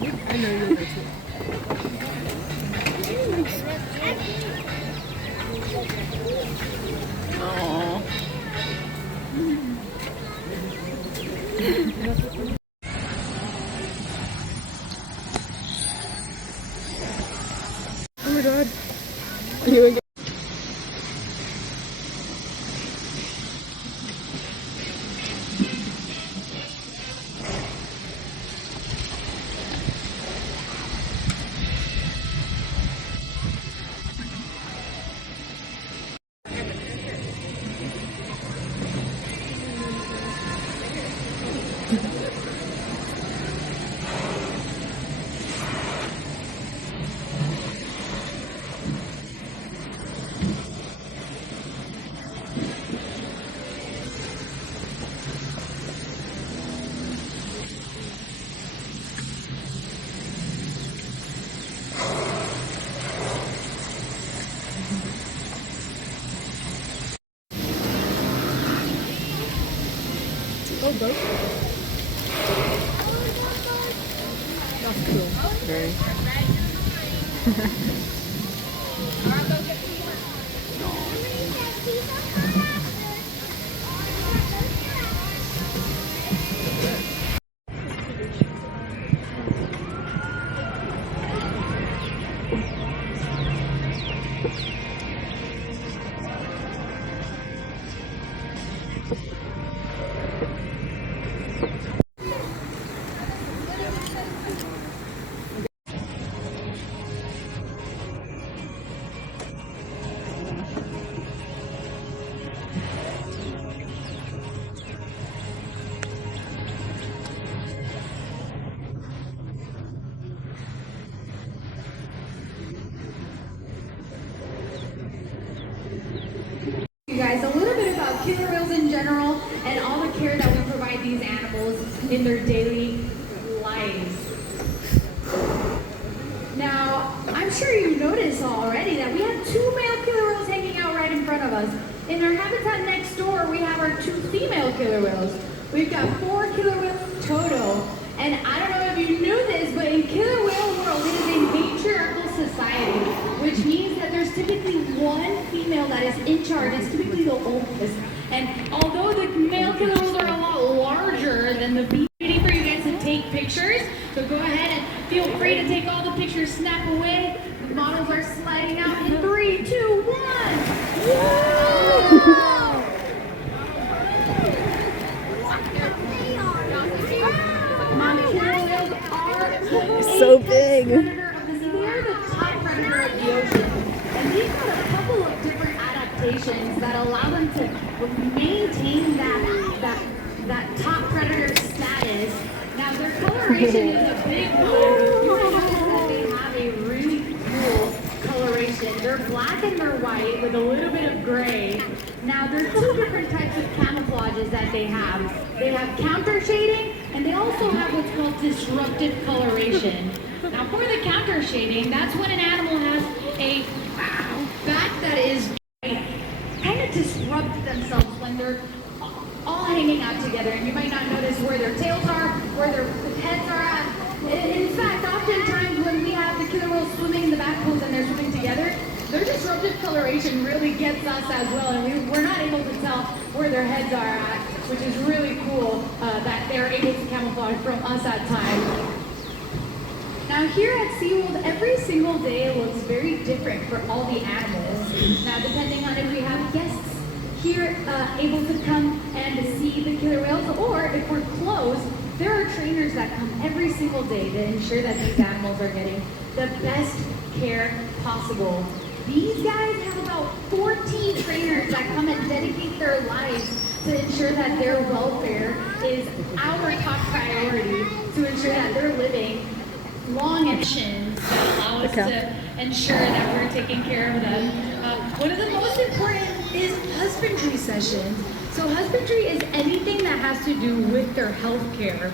I know you'll go too. Aww. Oh my god. You again. Oh, boat. That's cool. Very. Guys, a little bit about killer whales in general and all the care that we provide these animals in their daily lives. Now, I'm sure you noticed already that we have 2 male killer whales hanging out right in front of us. In our habitat next door, we have our 2 female killer whales. We've got 4 killer whales total. And I don't know if you knew this, but in killer whale world, it is a matriarchal society, which means that there's typically 1 female that is in charge. It's typically the oldest. And although the male killer whales are a lot larger than the female, for you guys to take pictures, so go ahead and feel free to take all the pictures, snap away. The models are sliding out in 3, 2, 1. Whoa! So big. They're the top predator of the ocean. And they've got a couple of different adaptations that allow them to maintain that top predator status. Now their coloration is a big one. You might notice that they have a really cool coloration. They're black and they're white with a little bit of gray. Now there are 2 different types of camouflages that they have. They have counter shading and they also have what's called disruptive coloration. Now for the counter shading, that's when an animal has a back that is kind of disrupt themselves when they're all hanging out together. And you might not notice where their tails are, where their heads are at. In fact, oftentimes when we have the killer whales swimming in the back pose and they're swimming together, their disruptive coloration really gets us as well, and we're not able to tell where their heads are at, which is really cool that they're able to camouflage from us at times. Now here at SeaWorld, every single day looks very different for all the animals. Now depending on if we have guests here able to come and see the killer whales, or if we're closed, there are trainers that come every single day to ensure that these animals are getting the best care possible. These guys have about 14 trainers that come and dedicate their lives to ensure that their welfare is our top priority, to ensure that they're living long actions that allow us to ensure that we're taking care of them. One of the most important is husbandry sessions. So husbandry is anything that has to do with their health care.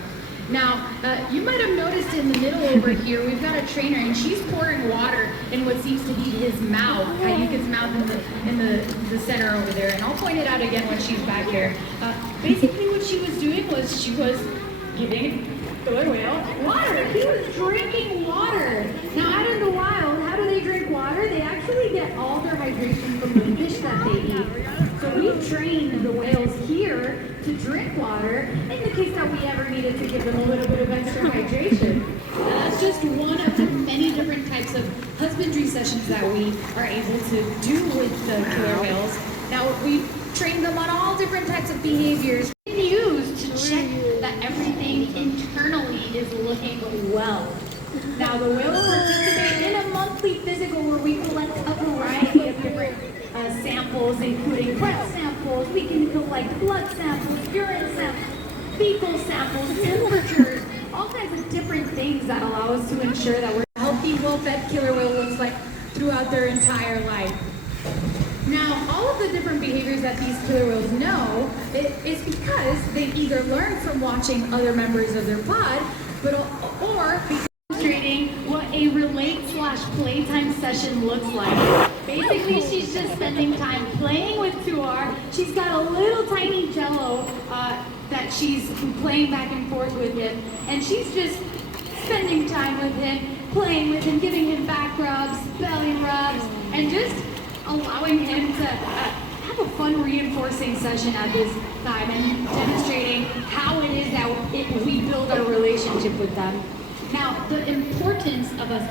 Now, you might have noticed in the middle over here, we've got a trainer and she's pouring water in what seems to be his mouth, Kyuquot's mouth in the center over there. And I'll point it out again when she's back here. Basically what she was doing was she was giving killer whale, water. He was drinking water. Now out in the wild, how do they drink water? They actually get all their hydration from the fish that they eat. So we trained the whales here to drink water in the case that we ever needed to give them a little bit of extra hydration. Now, that's just one of the many different types of husbandry sessions that we are able to do with the killer whales. Now we trained them on all different types of behaviors used to check that everything internally is looking well. Now the whales participate in a monthly physical where we collect a variety of different samples, including breath samples. We can collect blood samples, urine samples, fecal samples, temperatures, all kinds of different things that allow us to ensure that we're a healthy, well-fed killer whale looks like throughout their entire life. Now, all of the different behaviors that these killer whales know is because they either learn from watching other members of their pod, or demonstrating what a relate/playtime session looks like. Basically, she's just spending time playing with Tuar. She's got a little tiny jello that she's playing back and forth with him, and she's just spending time with him, playing with him, giving him back rubs, belly rubs, and just allowing him to have a fun reinforcing session at this time and demonstrating how it is that we build our relationship with them. Now, the importance of us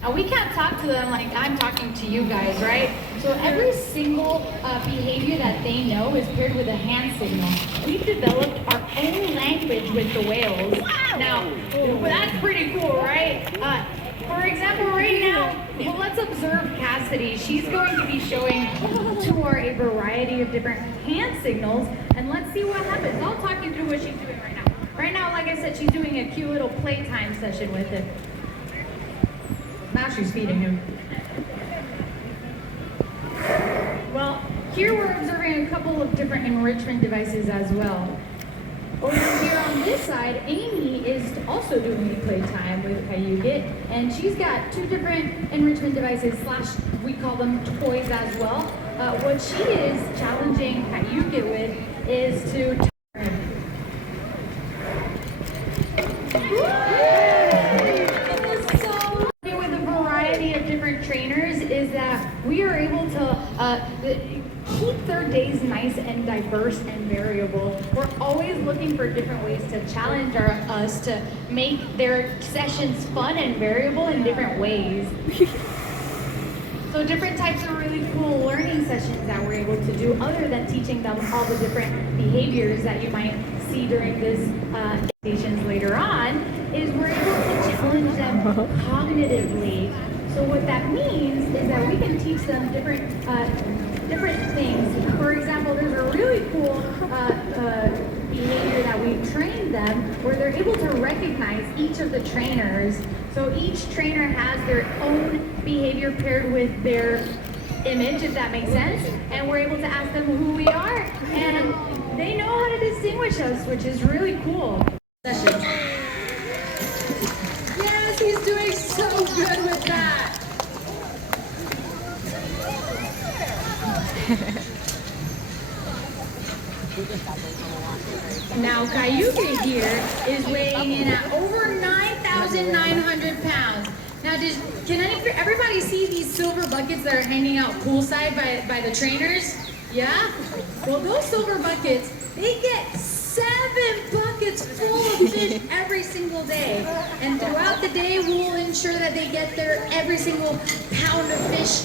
Now, we can't talk to them like I'm talking to you guys, right? So every single behavior that they know is paired with a hand signal. We've developed our own language with the whales. Wow. Now, that's pretty cool, right? For example, right now, well, let's observe Cassidy. She's going to be showing Tuar a variety of different hand signals, and let's see what happens. I'll talk you through what she's doing right now. Right now, like I said, she's doing a cute little playtime session with him. Now she's feeding him. Well, here we're observing a couple of different enrichment devices as well. Over here on this side, Amy is also doing a playtime with Kyuquot, and she's got two different enrichment devices, we call them toys as well. What she is challenging Kyuquot with is to turn. Trainers is that we are able to keep their days nice and diverse and variable. We're always looking for different ways to challenge us to make their sessions fun and variable in different ways. So different types of really cool learning sessions that we're able to do other than teaching them all the different behaviors that you might see during this stations later on is we're able to challenge them cognitively. So what that means is that we can teach them different things. For example, there's a really cool behavior that we've trained them where they're able to recognize each of the trainers. So each trainer has their own behavior paired with their image, if that makes sense. And we're able to ask them who we are, and they know how to distinguish us, which is really cool. Sessions. Yes, he's doing so good with that. Now, Kyuquot here is weighing in at over 9,900 pounds. Now, can everybody see these silver buckets that are hanging out poolside by the trainers? Yeah? Well, those silver buckets, they get 7 buckets full of fish every single day. And throughout the day, we'll ensure that they get their every single pound of fish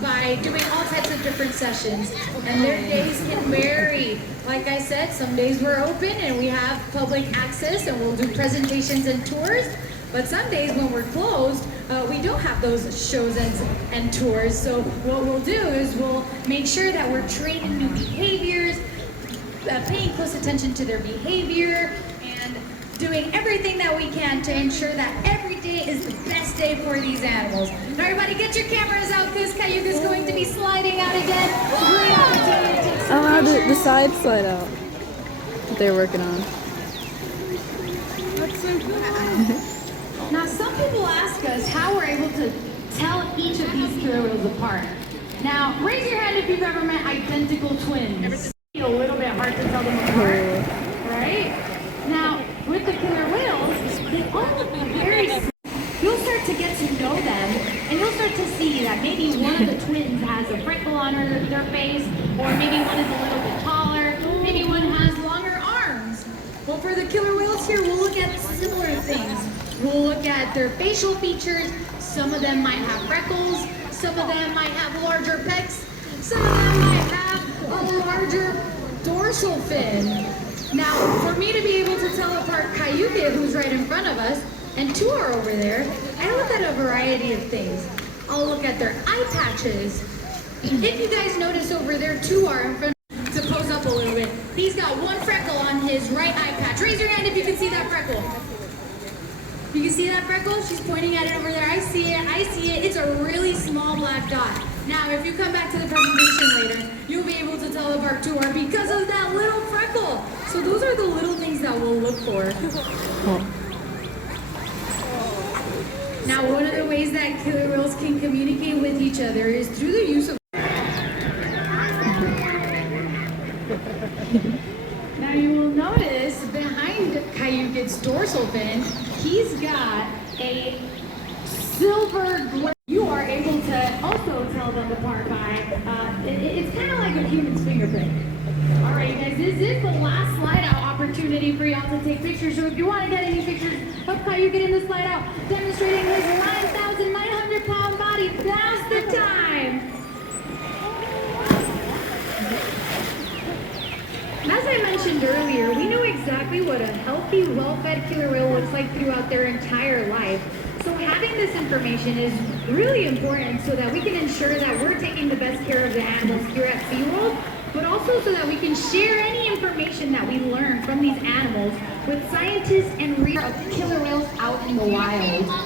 by doing all types of different sessions. And their days can vary. Like I said, some days we're open and we have public access and we'll do presentations and tours. But some days when we're closed, we don't have those shows and tours. So what we'll do is we'll make sure that we're training new behaviors, paying close attention to their behavior, and doing everything that we can to ensure that every day is the best day for these animals. Now everybody get your cameras out because Kyuquot is going to be sliding out again. Great opportunity to take some Oh, the pictures. side slide out that they're working on. Now, some people ask us how we're able to tell each of these killer whales apart. Now, raise your hand if you've ever met identical twins. It's a little bit hard to tell them apart, right? Now, with the killer whales, they all look very similar. You'll start to get to know them, and you'll start to see that maybe one of the twins has a freckle on their face, or maybe one is a little bit taller, maybe one has longer arms. Well, for the killer whales here, we'll look at similar things. We'll look at their facial features. Some of them might have freckles. Some of them might have larger pecs. Some of them might have a larger dorsal fin. Now, for me to be able to tell apart Kyuquot, who's right in front of us, and Tuar over there, I look at a variety of things. I'll look at their eye patches. If you guys notice over there, Tuar in front to pose up a little bit. He's got one freckle on his right eye patch. Raise your hand if you can see that freckle. You can see that freckle? She's pointing at it over there. I see it. I see it. It's a really small black dot. Now, if you come back to the presentation later, you'll be able to tell apart Tuar because of that little freckle. So those are the little things that we'll look for. Now, one of the ways that killer whales can communicate with each other is through the use of... Now, you will notice behind Kyuquot's dorsal fin, he's got a silver glare. You are able to also tell them apart by, it's kind of like a human's fingerprint. All right, you guys, this is the last slide out opportunity for y'all to take pictures. So if you want to get any pictures of Kyuquot in the slide out, demonstrating his 9,900-pound body, now's the time. As I mentioned earlier, we know exactly what a healthy, well-fed killer whale looks like throughout their entire life. So having this information is really important so that we can ensure that we're taking the best care of the animals here at SeaWorld, but also so that we can share any information that we learn from these animals with scientists and researchers of killer whales out in the wild.